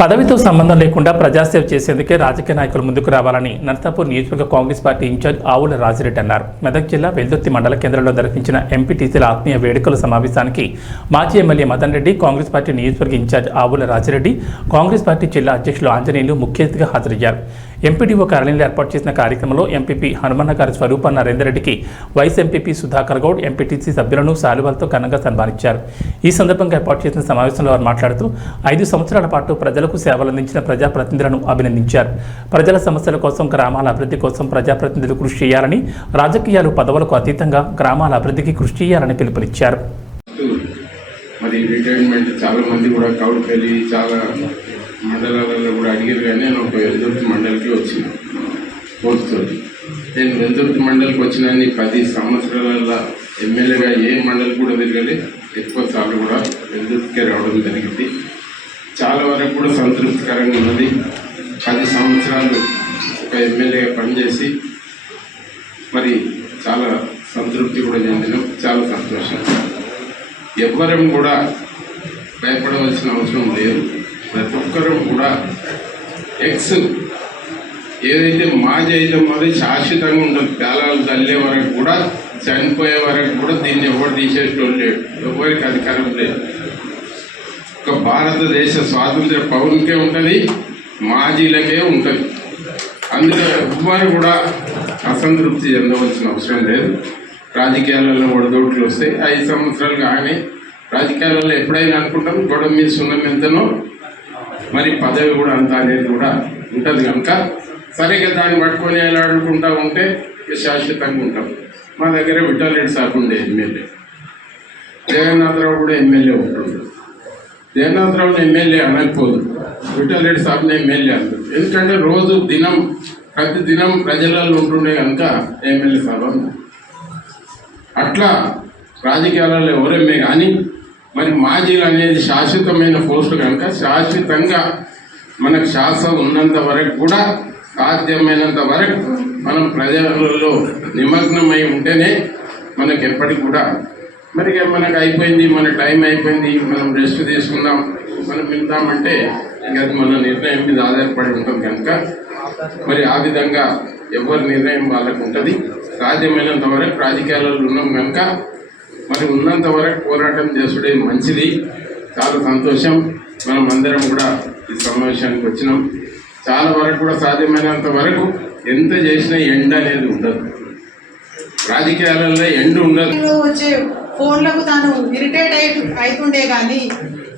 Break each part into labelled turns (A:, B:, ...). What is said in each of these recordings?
A: పదవితో సంబంధం లేకుండా ప్రజాసేవ చేసేందుకే రాజకీయ నాయకులు ముందుకు రావాలని నర్సాపూర్ నియోజకవర్గ కాంగ్రెస్ పార్టీ ఇన్ఛార్జ్ ఆవుల రాజిరెడ్డి అన్నారు. మెదక్ జిల్లా వెల్దుర్తి మండల కేంద్రంలో నిర్వహించిన ఎంపీటీసీల ఆత్మీయ వేడుకల సమావేశానికి మాజీ MLA Madan Reddy Congress party నియోజకవర్గ ఇన్ఛార్జ్ ఆవుల రాజిరెడ్డి కాంగ్రెస్ పార్టీ జిల్లా అధ్యక్షులు ఆంజనేయులు ముఖ్య అతిథిగా హాజరయ్యారు. ఎంపీడీఓ కార్యాలయంలో ఏర్పాటు చేసిన కార్యక్రమంలో ఎంపీపీ హనుమన్న గారి Swaroopa నరేందర్రెడ్డికి vice MPP Sudhakar Goud MPTC సభ్యులను శాలువాలతో ఘనంగా సన్మానించారు. ఈ సందర్భంగా ఏర్పాటు చేసిన సమావేశంలో వారు మాట్లాడుతూ ఐదు సంవత్సరాల పాటు ప్రజలకు సేవలందించిన ప్రజాప్రతినిధులను అభినందించారు. ప్రజల సమస్యల కోసం గ్రామాల అభివృద్ధి కోసం ప్రజాప్రతినిధులు కృషి చేయాలని రాజకీయాలు పదవులకు అతీతంగా గ్రామాల అభివృద్ధికి కృషి చేయాలని పిలుపునిచ్చారు.
B: మరి రిటైర్మెంట్ చాలా మంది కూడా కౌలుకెళ్ళి చాలా మండలాలలో కూడా అడిగారు కానీ నేను ఒక వెల్దుర్తి మండలికి వచ్చిన. పోస్ట్ నేను వెల్దుర్తి మండలికి వచ్చినాన్ని పది సంవత్సరాల ఎమ్మెల్యేగా ఏ మండలి కూడా తిరగలే ఎక్కువ సార్లు కూడా వెల్దుర్తికే రావడం జరిగింది. చాలా వరకు కూడా సంతృప్తికరంగా ఉన్నది. పది సంవత్సరాలు ఒక ఎమ్మెల్యేగా పనిచేసి మరి చాలా సంతృప్తి కూడా చెందినాం. చాలా సంతోషం. ఎవ్వరం కూడా భయపడవలసిన అవసరం లేదు. ఒక్కరూ కూడా ఎక్స్ ఏదైతే మాజీ అయితే అది శాశ్వతంగా ఉంటుంది పేలాలు తల్లే వరకు కూడా చనిపోయే వరకు కూడా దీన్ని ఎవరు తీసేటోళ్ళు లేడు ఎవరికి అధికారం లేదు. ఒక భారతదేశ స్వాతంత్ర పౌరునికే ఉంటుంది మాజీలకే ఉంటుంది. అందులో ఎవ్వరు కూడా అసంతృప్తి చెందవలసిన అవసరం లేదు. రాజకీయాలలో ఒడదోట్లు వస్తాయి. ఐదు సంవత్సరాలు కానీ రాజకీయాలలో ఎప్పుడైనా అనుకుంటాం గొడవ మీద సున్నం ఎంతనో మరి పదవి కూడా అంత అనేది కూడా ఉంటుంది కనుక సరిగ్గా దాన్ని పట్టుకొని ఎలాడుకుంటా ఉంటే శాశ్వతంగా ఉంటాం. మా దగ్గర విఠారెడ్డి సార్ ఉండే ఎమ్మెల్యే. జగన్నాథరావు కూడా ఎమ్మెల్యే ఉంటుండు. జగన్నాథరావుని ఎమ్మెల్యే అనకపోదు. విఠారెడ్డి సాబ్ని ఎమ్మెల్యే అంటారు. ఎందుకంటే రోజు దినం ప్రతి దినం ప్రజలలో ఉంటుండే కనుక ఎమ్మెల్యే సాబ్ అట్లా రాజకీయాలలో ఎవరేమే కానీ మరి మాజీలు అనేది శాశ్వతమైన పోస్టు కనుక శాశ్వతంగా మనకు శ్వాస ఉన్నంత వరకు కూడా సాధ్యమైనంత వరకు మనం ప్రజలలో నిమగ్నమై ఉంటేనే మనకు ఎప్పటికి కూడా మరి ఇక మనకు అయిపోయింది మన టైం అయిపోయింది మనం రెస్ట్ తీసుకుందాం మనం వెళ్దామంటే అది మన నిర్ణయం మీద ఆధారపడి ఉంటుంది కనుక మరి ఆ విధంగా ఎవరి నిర్ణయం వాళ్ళకు ఉంటుంది. సాధ్యమైనంత వరకు రాజకీయాలలో ఉన్నాం కనుక మరి ఉన్నంత వరకు పోరాటం చేసుడే మంచిది. చాలా సంతోషం. మనం అందరం కూడా ఈ సమావేశానికి వచ్చినాం. చాలా వరకు కూడా సాధ్యమైనంత వరకు ఎంత చేసినా ఎండ అనేది ఉండదు. రాజకీయాలలో ఎండ ఉండదు.
C: వచ్చే ఫోన్లకు తాను ఇరిటేట్ అయి అవుతుండే కానీ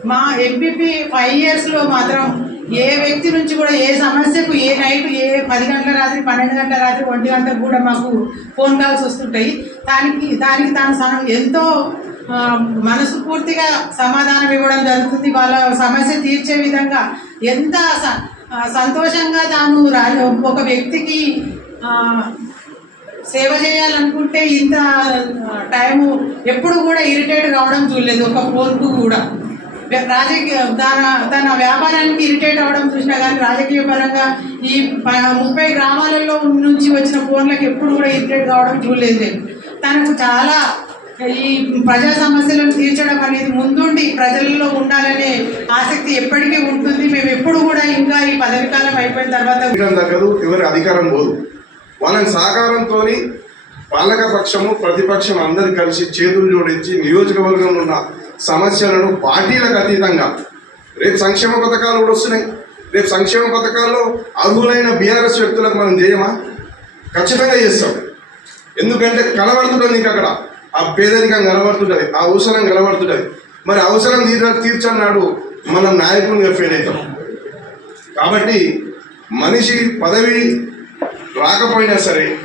C: మా ఎంపీపీ ఫైవ్ ఇయర్స్లో మాత్రం ఏ వ్యక్తి నుంచి కూడా ఏ సమస్యకు ఏ నైట్ ఏ పది గంటల రాత్రి పన్నెండు గంటల రాత్రి ఒంటి గంటకు కూడా మాకు ఫోన్ కాల్స్ వస్తుంటాయి. దానికి దానికి తాను ఎంతో మనసు మనస్ఫూర్తిగా సమాధానం ఇవ్వడం జరుగుతుంది. వాళ్ళ సమస్య తీర్చే విధంగా ఎంత స- సంతోషంగా తాను రా ఒక వ్యక్తికి సేవ చేయాలనుకుంటే ఇంత టైము ఎప్పుడు కూడా ఇరిటేట్ కావడం చూడలేదు. ఒక ఫోన్కు కూడా. రాజకీయ తన తన వ్యాపారానికి ఇరిటేట్ అవ్వడం చూసినా కానీ రాజకీయ పరంగా ఈ ముప్పై గ్రామాలలో నుంచి వచ్చిన ఫోన్లకు ఎప్పుడు కూడా ఇరిటేట్ కావడం చూడలేదు. తనకు చాలా ఈ ప్రజా సమస్యలను తీర్చడం అనేది ముందుండి ప్రజల్లో ఉండాలనే ఆసక్తి ఎప్పటికీ ఉంటుంది. మేము ఎప్పుడు కూడా ఇంకా ఈ పదవి కాలం అయిపోయిన తర్వాత
D: అధికారం దక్కదు ఎవరి అధికారం పోదు. వాళ్ళని సహకారంతో పాలక పక్షము ప్రతిపక్షం అందరు కలిసి చేతులు జోడించి నియోజకవర్గంలో ఉన్న సమస్యలను పార్టీలకు అతీతంగా. రేపు సంక్షేమ పథకాలు కూడా వస్తున్నాయి. రేపు సంక్షేమ పథకాల్లో అర్హులైన బీఆర్ఎస్ వ్యక్తులకు మనం చేయమా ఖచ్చితంగా చేస్తాం. ఎందుకంటే కనబడుతుంటుంది ఇంకా అక్కడ. ఆ పేదరికం కనబడుతుంటుంది ఆ అవసరం కనబడుతుంటుంది. మరి అవసరం తీర తీర్చన్నాడు మన నాయకులుగా ఫెయిల్ అవుతాం. కాబట్టి మనిషి పదవి రాకపోయినా సరే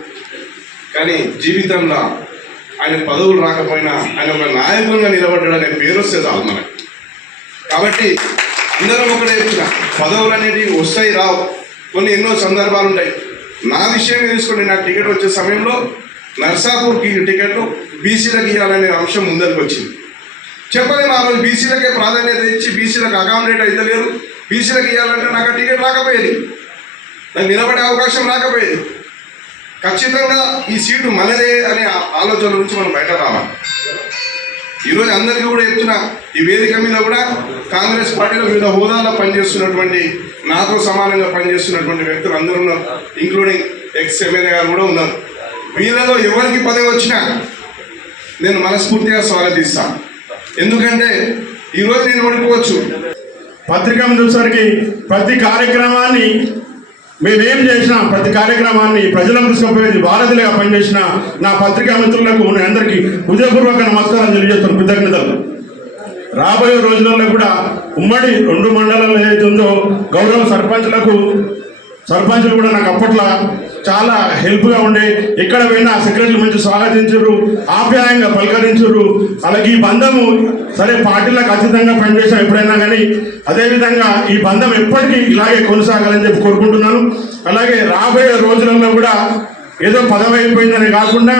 D: కానీ జీవితంలో ఆయన పదవులు రాకపోయినా ఆయన ఒక నాయకుడిగా నిలబడ్డాడు అనే పేరు వస్తే చాలు మనకి. కాబట్టి అందరం ఒకటే చెప్తున్నా పదవులు అనేటివి వస్తాయి రావు. కొన్ని ఎన్నో సందర్భాలు ఉంటాయి. నా విషయం తీసుకోండి నా టికెట్ వచ్చే సమయంలో నర్సాపూర్కి టికెట్ బీసీలకు ఇవ్వాలనే అంశం ముందరికి వచ్చింది. చెప్పలేము ఆ రోజు బీసీలకే ప్రాధాన్యత ఇచ్చి బీసీలకు అకామిడేట్ అయితే లేరు బీసీలకు ఇవ్వాలంటే నాకు ఆ టికెట్ రాకపోయేది. నాకు నిలబడే అవకాశం రాకపోయేది. ఖచ్చితంగా ఈ సీటు మనదే అనే ఆలోచన నుంచి మనం బయట రావాలి ఈరోజు అందరికీ కూడా చెప్తున్నా ఈ వేదిక మీద కూడా కాంగ్రెస్ పార్టీలో వివిధ హోదాలో పనిచేస్తున్నటువంటి నాతో సమానంగా పనిచేస్తున్నటువంటి వ్యక్తులు అందరూ ఉన్నారు. ఇంక్లూడింగ్ ఎక్స్ ఎమ్మెల్యే గారు కూడా ఉన్నారు. వీళ్ళలో ఎవరికి పదవి వచ్చినా నేను మనస్ఫూర్తిగా స్వాగతిస్తాను ఎందుకంటే ఈరోజు నేను ఓడిపోవచ్చు.
E: పత్రికను చూసరికి ప్రతి కార్యక్రమాన్ని మేమేం చేసినా ప్రతి కార్యక్రమాన్ని ప్రజలకు తీసుకుపోయేది వారధిగా పనిచేసిన నా పత్రికా మిత్రులకు అందరికీ హృదయపూర్వక నమస్కారం తెలియజేస్తున్న కృతజ్ఞతలు. రాబోయే రోజులలో కూడా ఉమ్మడి రెండు మండలాలు ఏదైతే ఉందో గౌరవ సర్పంచ్లకు సర్పంచులు కూడా నాకు అప్పట్లో చాలా హెల్ప్గా ఉండే. ఎక్కడ పోయినా సెక్రటరీలు మంచి స్వాగతించరు ఆప్యాయంగా పలకరించరు. అలాగే ఈ బంధము సరే పార్టీలకు అతీతంగా పనిచేసాం ఎప్పుడైనా కానీ అదేవిధంగా ఈ బంధం ఎప్పటికీ ఇలాగే కొనసాగాలని చెప్పి కోరుకుంటున్నాను. అలాగే రాబోయే రోజులలో కూడా ఏదో పదవి అయిపోయిందని కాకుండా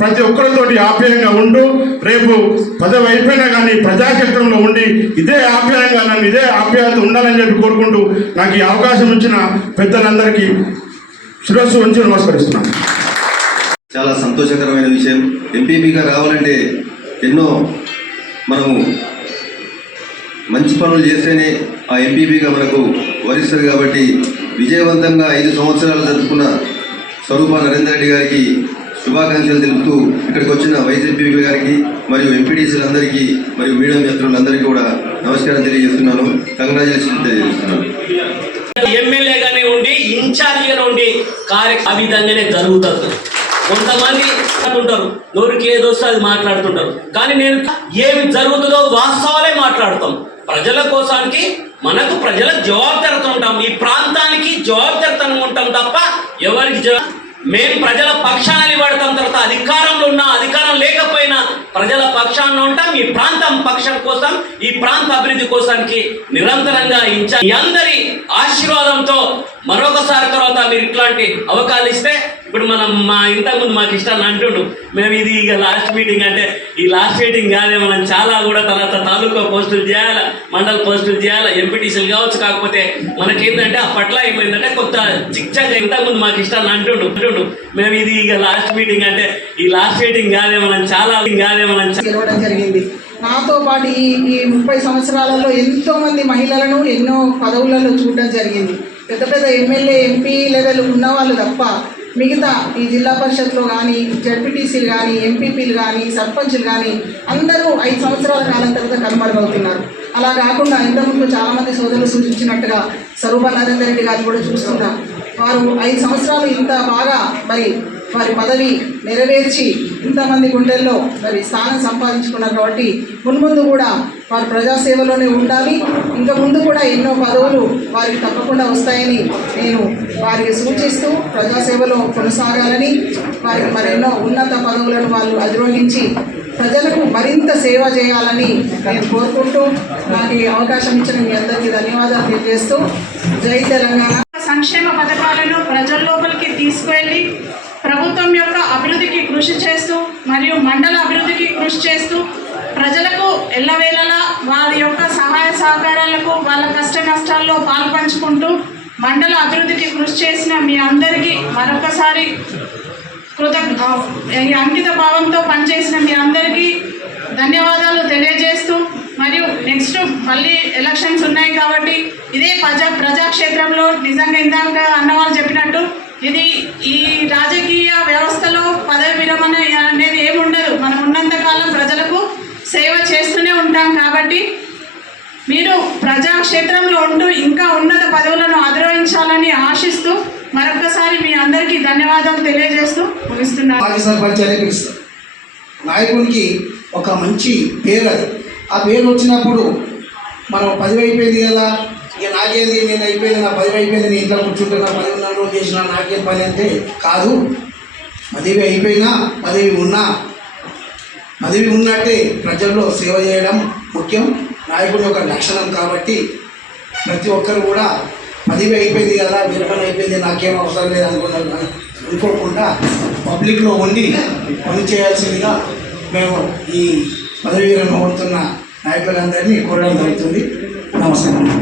E: ప్రతి ఒక్కరితోటి ఆప్యాయంగా ఉంటూ రేపు పదవి అయిపోయినా కానీ ప్రజాక్షేత్రంలో ఉండి ఇదే ఆప్యాయంగా నన్ను ఇదే ఆప్యాయత ఉండాలని చెప్పి కోరుకుంటూ నాకు ఈ అవకాశం ఇచ్చిన పెద్దలందరికీ శిరస్సు ఉంచి నమస్కరిస్తున్నాను.
F: చాలా సంతోషకరమైన విషయం. ఎంపీపీగా రావాలంటే ఎన్నో మనము మంచి పనులు చేస్తేనే ఆ ఎంపీపీగా మనకు వరిస్తారు కాబట్టి విజయవంతంగా ఐదు సంవత్సరాలు జరుపుకున్న స్వరూప నరేందర్ రెడ్డి గారికి శుభాకాంక్షలు తెలుపుతూ ఇక్కడికి వచ్చిన వైసీపీ గారికి మరియు ఎంపీడీసీలందరికీ మరియు మీడియా మిత్రులందరికీ కూడా నమస్కారం తెలియజేస్తున్నాను. కంగ్రాచులేషన్ తెలియజేస్తున్నాను.
G: ఎమ్మెల్యేగానే ఉండి ఇన్ఛార్జిగానే ఉండి కార్య ఆ విధంగానే జరుగుతుంది కొంతమంది ఉంటారు నోరికి ఏదో వస్తే అది మాట్లాడుతుంటారు. కానీ నేను ఏమి జరుగుతుందో వాస్తవాలే మాట్లాడతాం. ప్రజల కోసానికి మనకు ప్రజల జవాబుదారిత ఉంటాం. ఈ ప్రాంతానికి జవాబుదారితనం ఉంటాం తప్ప ఎవరికి జవాబు మేము ప్రజల పక్షాన నిలబడతాం తర్వాత అధికారంలో ఉన్నా అధికారం లేకపోయినా ప్రజల పక్షాన ఉంటాం. ఈ ప్రాంతం పక్షం కోసం ఈ ప్రాంత అభివృద్ధి కోసానికి నిరంతరంగా ఇచ్చా అందరి ఆశీర్వాదంతో మరొకసారి తర్వాత మీరు ఇట్లాంటి అవకాశాలు ఇస్తే ఇప్పుడు మనం మా ఇంతకుముందు మాకు ఇష్టాన్ని అంటుండు మేము ఇది ఇక లాస్ట్ మీటింగ్ అంటే ఈ లాస్ట్ మీటింగ్ కాదే మనం చాలా కూడా తర్వాత తాలూకా పోస్టులు చేయాలి మండల పోస్టులు చేయాలి ఎంపీటీసీలు కావచ్చు కాకపోతే మనకేంటంటే అప్పట్లో ఏమైందంటే కొత్త చిక్చక్ ఇంతకుముందు మాకు ఇష్టాన్ని అంటుండు అంటుండు మేము ఇది ఇక లాస్ట్ మీటింగ్ అంటే ఈ లాస్ట్ మీటింగ్ కాదే మనం చాలా కాదే మనం
H: జరిగింది. నాతో పాటు ఈ ఈ ముప్పై సంవత్సరాలలో ఎంతోమంది మహిళలను ఎన్నో పదవులలో చూడడం జరిగింది. పెద్ద పెద్ద ఎమ్మెల్యే ఎంపీ లెవెల్ ఉన్నవాళ్ళు తప్ప మిగతా ఈ జిల్లా పరిషత్లో కానీ జడ్పీటీసీలు కానీ ఎంపీపీలు కానీ సర్పంచ్లు కానీ అందరూ ఐదు సంవత్సరాల కాలం తర్వాత కనుమరుగవుతున్నారు. అలా కాకుండా ఇంతకుముందు చాలామంది సోదరులు సూచించినట్టుగా సరూప నరేందర్ రెడ్డి గారు కూడా చూస్తున్నారు వారు ఐదు సంవత్సరాలు ఇంత బాగా మరి వారి పదవి నెరవేర్చి ఇంతమంది గుండెల్లో మరి స్థానం సంపాదించుకున్నారు కాబట్టి మున్ముందు కూడా వారు ప్రజాసేవలోనే ఉండాలి. ఇంకా ముందు కూడా ఎన్నో పదవులు వారికి తప్పకుండా వస్తాయని నేను వారికి సూచిస్తూ ప్రజాసేవలో కొనసాగాలని వారికి మరెన్నో ఉన్నత పదవులను వాళ్ళు అధిరోహించి ప్రజలకు మరింత సేవ చేయాలని నేను కోరుకుంటూ నాకు ఈ అవకాశం ఇచ్చిన మీ అందరికీ ధన్యవాదాలు తెలియజేస్తూ జై తెలంగాణ.
I: సంక్షేమ పథకాలను ప్రజల లోపలికి తీసుకువెళ్ళి ప్రభుత్వం యొక్క అభివృద్ధికి కృషి చేస్తూ మరియు మండల అభివృద్ధికి కృషి చేస్తూ ప్రజలకు ఎల్లవేళలా వారి యొక్క సహాయ సహకారాలకు వాళ్ళ కష్ట నష్టాల్లో పాల్పంచుకుంటూ మండల అభివృద్ధికి కృషి చేసిన మీ అందరికీ మరొకసారి కృత అంకిత భావంతో పనిచేసిన మీ అందరికీ ధన్యవాదాలు తెలియజేస్తూ మరియు నెక్స్ట్ మళ్ళీ ఎలక్షన్స్ ఉన్నాయి కాబట్టి ఇదే ప్రజా ప్రజాక్షేత్రంలో నిజంగా ఇందాక అన్నవాళ్ళు చెప్పినట్టు ఇది ఈ రాజకీయ వ్యవస్థలో పదవి విరమణ అనేది ఏమి ఉండదు. మనం ఉన్నంత కాలం ప్రజలకు సేవ చేస్తూనే ఉంటాం కాబట్టి మీరు ప్రజాక్షేత్రంలో ఉంటూ ఇంకా ఉన్నత పదవులను ఆదరించాలని ఆశిస్తూ మరొకసారి మీ అందరికీ ధన్యవాదాలు తెలియజేస్తూ ముగిస్తున్నాను.
J: నాయకునికి ఒక మంచి పేరు అది. ఆ పేరు వచ్చినప్పుడు మనం పదవి అయిపోయింది కదా ఇక నాకేంది? నేను అయిపోయింది నా పదవి అయిపోయింది నేను ఇంట్లో కూర్చుంటున్నా పది ఉన్నాను చేసిన నాకేం పని అంటే కాదు. పదవి అయిపోయినా పదవి ఉన్నా. పదవి ఉన్నట్టే ప్రజల్లో సేవ చేయడం ముఖ్యం. నాయకుడి యొక్క లక్షణం కాబట్టి ప్రతి ఒక్కరు కూడా పదివి అయిపోయింది కదా విరమణ అయిపోయింది నాకేం అవసరం లేదు అనుకున్నాను అనుకోకుండా పబ్లిక్లో ఉండి పని చేయాల్సిందిగా మేము ఈ పదవి విరమణ అవుతున్న నాయకులందరినీ కోరడం జరుగుతుంది. నమస్కారం